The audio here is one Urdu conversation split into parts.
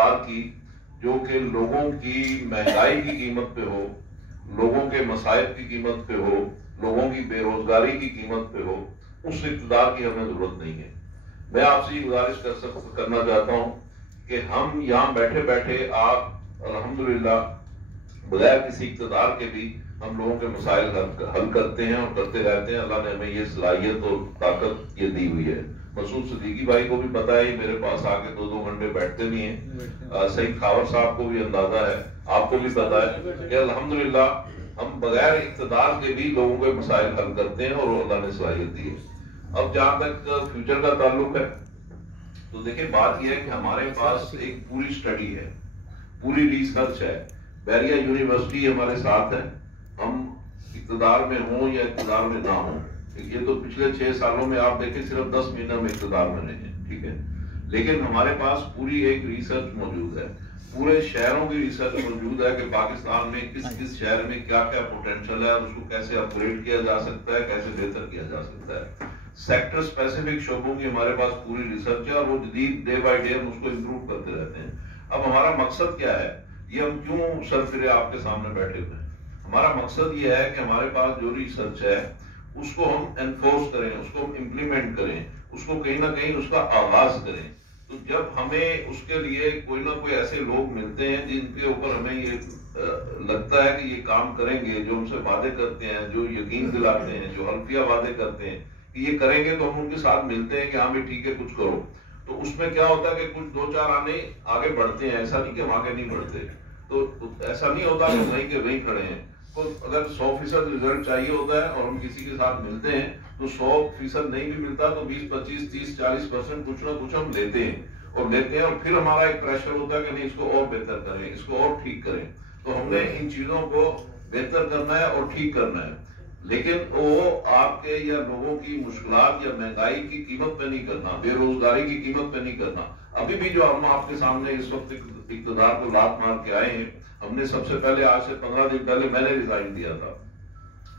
اقتدار کی جو کہ لوگوں کی مہنگائی کی قیمت پہ ہو، لوگوں کے مصائب کی قیمت پہ ہو، لوگوں کی بے روزگاری کی قیمت پہ ہو، اس اقتدار کی ہمیں ضرورت نہیں ہے۔ میں آپ سے یہ گزارش کرنا چاہتا ہوں کہ ہم یہاں بیٹھے بیٹھے آپ الحمدللہ بغیر کسی اقتدار کے بھی ہم لوگوں کے مسائل حل کرتے ہیں اور کرتے رہتے ہیں۔ اللہ نے ہمیں یہ صلاحیت اور طاقت یہ دی ہوئی ہے۔ مسعود صدیقی بھائی کو بھی پتا ہے، میرے پاس آ کے 2-2 گھنٹے بیٹھتے نہیں ہیں۔ سعید خاور صاحب کو بھی اندازہ ہے، آپ کو بھی پتا ہے کہ الحمدللہ ہم بغیر اقتدار کے بھی لوگوں کے مسائل حل کرتے ہیں اور اللہ نے صلاحیت دی ہے۔ اب جہاں تک فیوچر کا تعلق ہے تو دیکھیں بات یہ ہے کہ ہمارے پاس ایک پوری سٹڈی ہے، پوری ریسرچ ہے۔ بیریا یونیورسٹی ہمارے ساتھ ہے، ہم اقتدار میں ہوں یا اقتدار میں نہ ہوں۔ یہ تو پچھلے 6 سالوں میں آپ دیکھیں صرف 10 مہینہ میں اقتدار میں نہیں ہے، ٹھیک ہے، لیکن ہمارے پاس پوری ایک ریسرچ موجود ہے، پورے شہروں کی ریسرچ موجود ہے کہ پاکستان میں کس کس شہر میں کیا کیا پوٹینشل ہے اور اس کو کیسے اپ گریڈ کیا جا سکتا ہے، کیسے بہتر کیا جا سکتا ہے۔ سیکٹر اسپیسیفک شعبوں کی ہمارے پاس پوری ریسرچ ہے اور وہ جدید ڈے بائی ڈے ہم اس کو امپروو کرتے رہتے ہیں۔ اب ہمارا مقصد کیا ہے، یہ ہم کیوں سر پھرے آپ کے سامنے بیٹھے ہوئے ہیں؟ ہمارا مقصد یہ ہے کہ ہمارے پاس جو ریسرچ ہے اس کو ہم انفورس کریں، اس کو ہم امپلیمنٹ کریں، اس کو کہیں نہ کہیں اس کا آغاز کریں۔ تو جب ہمیں اس کے لیے کوئی نہ کوئی ایسے لوگ ملتے ہیں جن کے اوپر ہمیں یہ لگتا ہے کہ یہ کام کریں گے، جو ہم سے وعدے کرتے ہیں، جو یقین دلاتے ہیں، جو حلفیہ وعدے کرتے ہیں کہ یہ کریں گے، تو ہم ان کے ساتھ ملتے ہیں کہ ہاں بھی ٹھیک ہے کچھ کرو۔ تو اس میں کیا ہوتا ہے کہ کچھ 2-4 آنے آگے بڑھتے ہیں، ایسا نہیں کہ ہم آگے نہیں بڑھتے، تو ایسا نہیں ہوتا کہ وہیں کے وہیں کھڑے ہیں۔ تو اگر 100% رزلٹ چاہیے ہوتا ہے اور ہم کسی کے ساتھ ملتے ہیں تو 100% نہیں بھی ملتا تو 20, 25, 30, 40% کچھ نہ کچھ ہم لیتے ہیں اور پھر ہمارا ایک پریشر ہوتا ہے کہ نہیں اس کو اور بہتر کریں، اس کو اور ٹھیک کریں۔ تو ہم نے ان چیزوں کو بہتر کرنا ہے اور ٹھیک کرنا ہے، لیکن وہ آپ کے یا لوگوں کی مشکلات یا مہنگائی کی قیمت پہ نہیں کرنا، بے روزگاری کی قیمت پہ نہیں کرنا۔ ابھی بھی جو ہم آپ کے سامنے اس وقت اقتدار کو لات مار کے آئے ہیں، ہم نے سب سے پہلے آج سے 15 دن پہلے میں نے ریزائن دیا تھا۔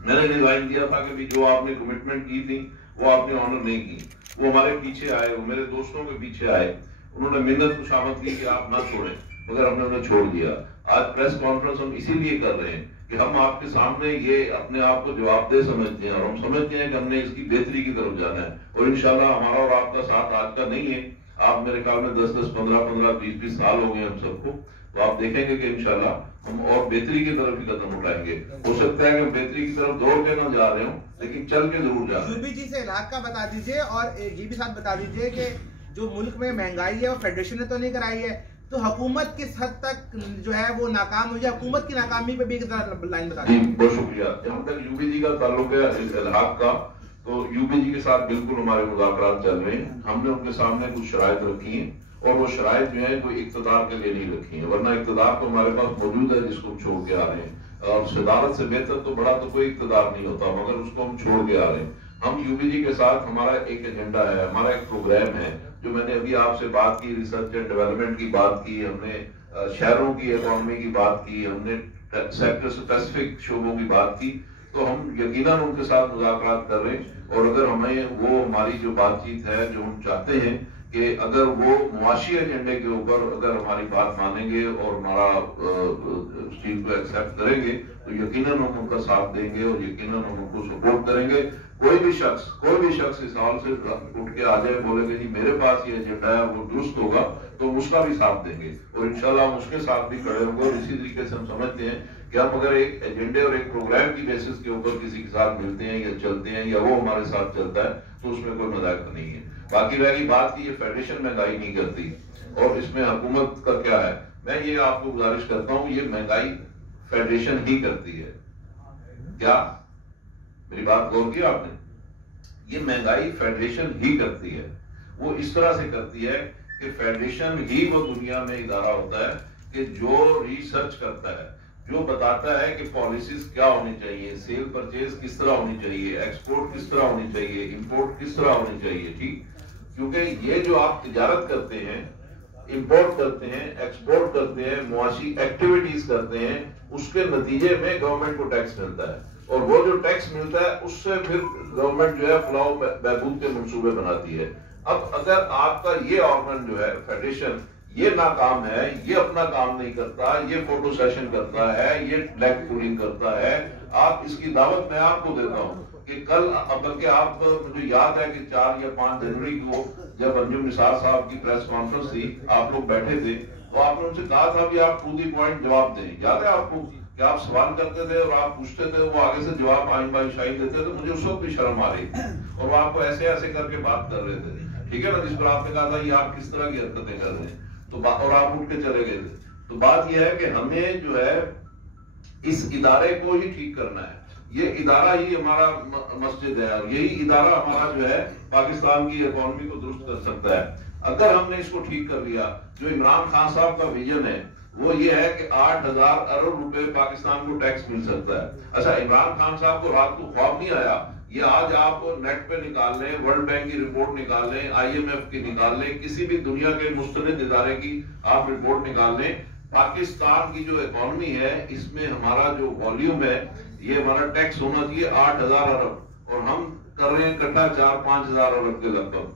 میں نے ریزائن دیا تھا کہ جو آپ نے کمٹمنٹ کی تھی وہ آپ نے آنر نہیں کی۔ وہ ہمارے پیچھے آئے، وہ میرے دوستوں کے پیچھے آئے، انہوں نے منت خوشامد کی کہ آپ نہ چھوڑیں، مگر ہم نے انہیں چھوڑ دیا۔ آج پریس کانفرنس ہم اسی لیے کر رہے ہیں کہ ہم آپ کے سامنے یہ اپنے آپ کو جواب دہ سمجھتے ہیں اور ہم سمجھتے ہیں کہ ہم نے اس کی بہتری کی طرف جانا ہے، اور انشاءاللہ ہمارا اور آپ کا ساتھ آج کا نہیں ہے، آپ میرے خیال میں 10-10, 15-15, 20-20 سال ہو گئے ہم سب کو، تو آپ دیکھیں گے کہ انشاءاللہ ہم اور بہتری کی طرف ہی قدم اٹھائیں گے۔ ہو سکتا ہے کہ بہتری کی طرف دوڑ کے نہ جا رہے ہوں لیکن چل کے ضرور جا رہے ہیں۔ یوبی جی سے علاقہ بتا دیجئے اور یہ بھی ساتھ بتا دیجئے کہ جو ملک میں مہنگائی ہے وہ فیڈریشن نے تو نہیں کرائی ہے، تو حکومت کس حد تک جو ہے وہ ناکام ہوئی ہے، حکومت کی ناکامی پہ بھی ایک لائن بتا دیجیے۔ بہت شکریہ۔ جہاں تک یوبی جی کا تعلق ہے الحاق کا، تو یوبی جی کے ساتھ بالکل ہمارے مذاکرات چل رہے ہیں۔ ہم نے ان کے سامنے کچھ شرائط رکھی ہیں اور وہ شرائط جو ہیں کوئی اقتدار کے لیے نہیں رکھی ہیں، ورنہ اقتدار تو ہمارے پاس موجود ہے جس کو ہم چھوڑ کے آ رہے ہیں، اور صدارت سے بہتر تو بڑا تو کوئی اقتدار نہیں ہوتا، مگر اس کو ہم چھوڑ کے آ رہے ہیں۔ ہم یوبی جی کے ساتھ ہمارا ایک ایجنڈا ہے، ہمارا ایک پروگرام ہے، جو میں نے ابھی آپ سے بات کی، ریسرچ اینڈ ڈیولپمنٹ کی بات کی، ہم نے شہروں کی اکانومی کی بات کی، ہم نے سیکٹر اسپیسیفک شعبوں کی بات کی، تو ہم یقیناً ان کے ساتھ مذاکرات کر رہے ہیں، اور اگر ہمیں وہ ہماری جو بات چیت ہے جو ہم چاہتے ہیں کہ اگر وہ معاشی ایجنڈے کے اوپر اگر ہماری بات مانیں گے اور ہمارا اس چیز کو ایکسیپٹ کریں گے تو یقیناً ہم ان کا ساتھ دیں گے اور یقیناً ہم ان کو سپورٹ کریں گے۔ کوئی بھی شخص اس حال سے اٹھ کے آ جائے بولے کہ جی میرے پاس یہ ایجنڈا ہے وہ درست ہوگا، تو اس کا بھی ساتھ دیں گے اور انشاءاللہ ہم اس کے ساتھ بھی کھڑے ہوں گے۔ اور اسی طریقے سے ہم سمجھتے ہیں کہ ہم اگر ایک ایجنڈے اور ایک پروگرام کی بیسس کے اوپر کسی کے ساتھ ملتے ہیں یا چلتے ہیں یا وہ ہمارے ساتھ چلتا ہے تو اس میں کوئی مذاق نہیں ہے۔ باقی رہ گئی بات کی یہ فیڈریشن مہنگائی نہیں کرتی اور اس میں حکومت کا کیا ہے، میں یہ آپ کو گزارش کرتا ہوں یہ مہنگائی فیڈریشن ہی کرتی ہے۔ کیا میری بات غور کیا آپ نے؟ یہ مہنگائی فیڈریشن ہی کرتی ہے۔ وہ اس طرح سے کرتی ہے کہ فیڈریشن ہی وہ دنیا میں ادارہ ہوتا ہے کہ جو ریسرچ کرتا ہے، جو بتاتا ہے کہ پالیسیز کیا ہونی چاہیے، سیل پرچیز کس طرح ہونی چاہیے، ایکسپورٹ کس طرح ہونی چاہیے، امپورٹ کس طرح ہونی چاہیے، ٹھیک؟ کیونکہ یہ جو آپ تجارت کرتے ہیں، امپورٹ کرتے ہیں، ایکسپورٹ کرتے ہیں، معاشی ایکٹیویٹیز کرتے ہیں، اس کے نتیجے میں گورنمنٹ کو ٹیکس ملتا ہے، اور وہ جو ٹیکس ملتا ہے اس سے پھر گورنمنٹ جو ہے فلاح و بہبود کے منصوبے بناتی ہے۔ اب اگر آپ کا یہ آرگن جو ہے فیڈریشن یہ ناکام ہے، یہ اپنا کام نہیں کرتا، یہ فوٹو سیشن کرتا ہے، یہ بلیک پولنگ کرتا ہے، آپ اس کی دعوت میں آپ کو دیتا ہوں کہ کل، بلکہ آپ، مجھے یاد ہے کہ 4 یا 5 جنوری کو جب انجم نثار صاحب کی پریس کانفرنس تھی، آپ لوگ بیٹھے تھے تو آپ نے ان سے کہا تھا کہ آپ ٹو دی پوائنٹ جواب دیں. یاد ہے آپ کو کہ آپ سوال کرتے تھے اور آپ پوچھتے تھے، وہ آگے سے جواب آئین بائی شاہی دیتے تھے. مجھے اس وقت بھی شرم آ رہی تھی اور وہ آپ کو ایسے ایسے کر کے بات کر رہے تھے، ٹھیک ہے نا، جس پر آپ نے کہا تھا یہ آپ کس طرح کی حرکتیں کر رہے ہیں، تو اور آپ اٹھ کے چلے گئے تھے. تو بات یہ ہے کہ ہمیں جو ہے اس ادارے کو ہی ٹھیک کرنا ہے. یہ ادارہ ہی ہمارا مسجد ہے اور یہی ادارہ ہمارا جو ہے پاکستان کی اکانومی کو درست کر سکتا ہے. اگر ہم نے اس کو ٹھیک کر لیا، جو عمران خان صاحب کا ویژن ہے وہ یہ ہے کہ 8,000 ارب روپے پاکستان کو ٹیکس مل سکتا ہے. اچھا، عمران خان صاحب کو رات کو خواب نہیں آیا؟ یہ آج آپ نیٹ پہ نکال لیں، ورلڈ بینک کی رپورٹ نکال لیں، IMF کی نکال لیں، کسی بھی دنیا کے مستند ادارے کی آپ رپورٹ نکال لیں، پاکستان کی جو اکانومی ہے اس میں ہمارا جو والیوم ہے، یہ ہمارا ٹیکس ہونا چاہیے 8,000 ارب اور ہم کر رہے ہیں اکٹھا 4-5 ہزار ارب کے لگ بھگ.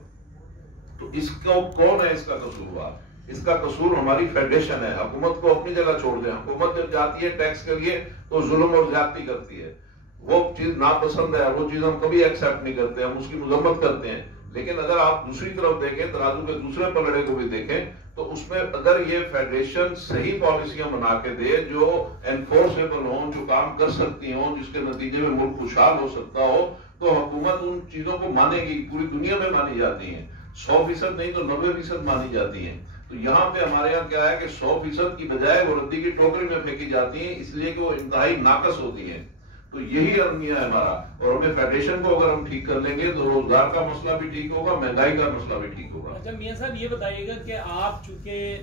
تو اس کو کون ہے اس کا قصوروار؟ اس کا قصور ہماری فیڈریشن ہے. حکومت کو اپنی جگہ چھوڑ دیں. حکومت جب جاتی ہے ٹیکس کے لیے تو ظلم اور زیادتی کرتی ہے. وہ چیز ناپسند ہے، وہ چیز ہم کبھی ایکسپٹ نہیں کرتے، ہم اس کی مذمت کرتے ہیں. لیکن اگر آپ دوسری طرف دیکھیں، ترازو کے دوسرے پلڑے کو بھی دیکھیں، تو اس میں اگر یہ فیڈریشن صحیح پالیسیاں بنا کے دے جو انفورسیبل ہوں، جو کام کر سکتی ہوں، جس کے نتیجے میں ملک خوشحال ہو سکتا ہو، تو حکومت ان چیزوں کو مانے گی. پوری دنیا میں مانی جاتی ہیں، 100% نہیں تو 90% مانی جاتی ہیں. تو یہاں پہ ہمارے یہاں کیا ہے کہ 100% کی بجائے وہ ردی کی ٹوکری میں پھینکی جاتی ہیں، اس لیے کہ وہ انتہائی ناقص ہوتی ہیں. تو یہی المیہ ہے ہمارا. اور ہمیں فیڈریشن کو اگر ہم ٹھیک کر لیں گے تو روزگار کا مسئلہ بھی ٹھیک ہوگا، مہنگائی کا مسئلہ بھی ٹھیک ہوگا. اچھا میاں صاحب، یہ بتائیے گا کہ آپ چونکہ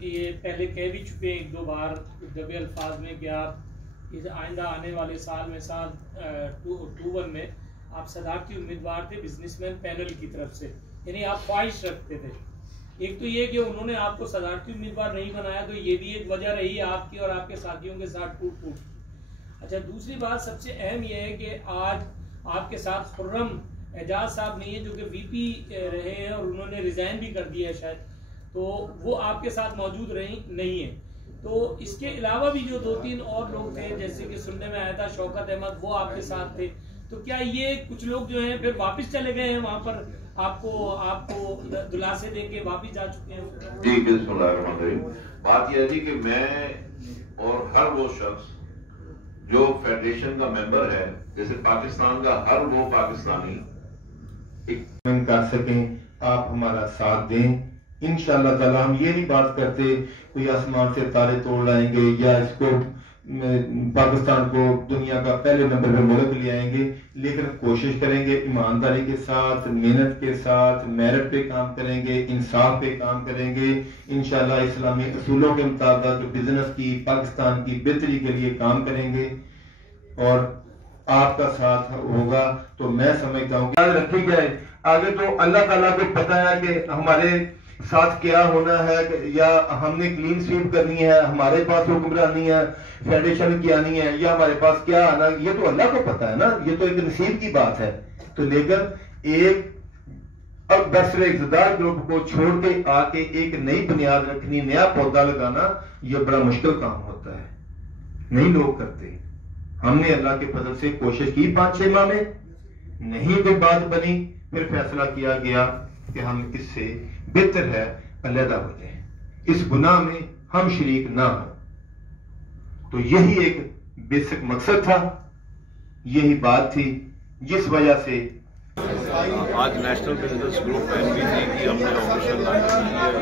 یہ پہلے کہہ بھی چکے 1-2 بار دبے الفاظ میں کہ آپ اس آئندہ آنے والے سال میں سال 21 میں آپ صدارتی امیدوار تھے بزنس مین پینل کی طرف سے، یعنی آپ خواہش رکھتے تھے. ایک تو یہ کہ انہوں نے آپ کو صدارتی امیدوار نہیں بنایا، تو یہ بھی ایک وجہ رہی ہے آپ کی اور آپ کے ساتھیوں کے ساتھ ٹوٹ پھوٹ. اچھا، دوسری بات سب سے اہم یہ ہے کہ آج آپ کے ساتھ خرم اعجاز صاحب نہیں ہے جو کہ VP رہے ہیں اور انہوں نے ریزائن بھی کر دیا ہے شاید، تو وہ آپ کے ساتھ موجود نہیں ہیں. تو اس کے علاوہ بھی جو 2-3 اور لوگ تھے، جیسے کہ سننے میں آیا تھا شوکت احمد، وہ آپ کے ساتھ تھے. تو کیا یہ کچھ لوگ جو ہیں پھر واپس چلے گئے ہیں وہاں پر آپ کو دلاسے دے کے واپس جا چکے ہیں؟ جی بسم اللہ الرحمن الرحیم. بات یہ ہے جی کہ میں اور ہر وہ شخص جو فیڈریشن کا ممبر ہے، جیسے پاکستان کا ہر وہ پاکستانی کر سکیں، آپ ہمارا ساتھ دیں. انشاءاللہ تعالی ہم یہ نہیں بات کرتے کوئی آسمان سے تارے توڑ لائیں گے یا اس کو پاکستان کو دنیا کا پہلے نمبر پہ ملک لے آئیں گے، لیکن کوشش کریں گے ایمانداری کے ساتھ، محنت کے ساتھ، میرٹ پہ کام کریں گے، انصاف پہ کام کریں گے. انشاءاللہ اسلامی اصولوں کے مطابق بزنس کی، پاکستان کی بہتری کے لیے کام کریں گے اور آپ کا ساتھ ہوگا. تو میں سمجھتا ہوں کہ رکھی جائے آگے تو اللہ تعالیٰ کو پتہ ہے کہ ہمارے ساتھ کیا ہونا ہے، یا ہم نے کلین سویپ کرنی ہے، ہمارے پاس حکمرانی ہے، فیڈریشن کی آنی ہے، یا ہمارے پاس کیا آنا، یہ تو اللہ کو پتہ ہے نا، یہ تو ایک نصیب کی بات ہے. تو لیکن ایک اب برسر اقتدار گروپ کو چھوڑ کے آ کے ایک نئی بنیاد رکھنی، نیا پودا لگانا، یہ بڑا مشکل کام ہوتا ہے، نہیں لوگ کرتے. ہم نے اللہ کے فضل سے کوشش کی 5-6 ماہ میں، نہیں کوئی بات بنی، پھر فیصلہ کیا گیا کہ ہم اس سے بہتر ہے علیحدہ ہو جائیں، اس گناہ میں ہم شریک نہ ہوں. تو یہی ایک بیسک مقصد تھا، یہی بات تھی جس وجہ سے آج نیشنل بزنس گروپ NBG کی ہم نے آفیشیل لانچ کی ہے اور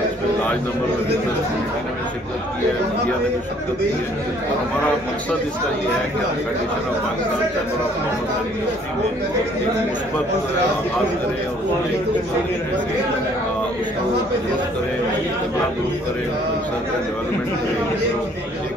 اس میں لارج نمبر میں بزنس نے شرکت کی ہے، میڈیا نے بھی شرکت کی ہے. اور ہمارا مقصد اس کا یہ ہے کہ ہم federation of Pakistan chamber of commerce and industry میں ایک مثبت آغاز کریں اور اس کو درست کریں، درست کریں، ڈیولپمنٹ کریں، ایک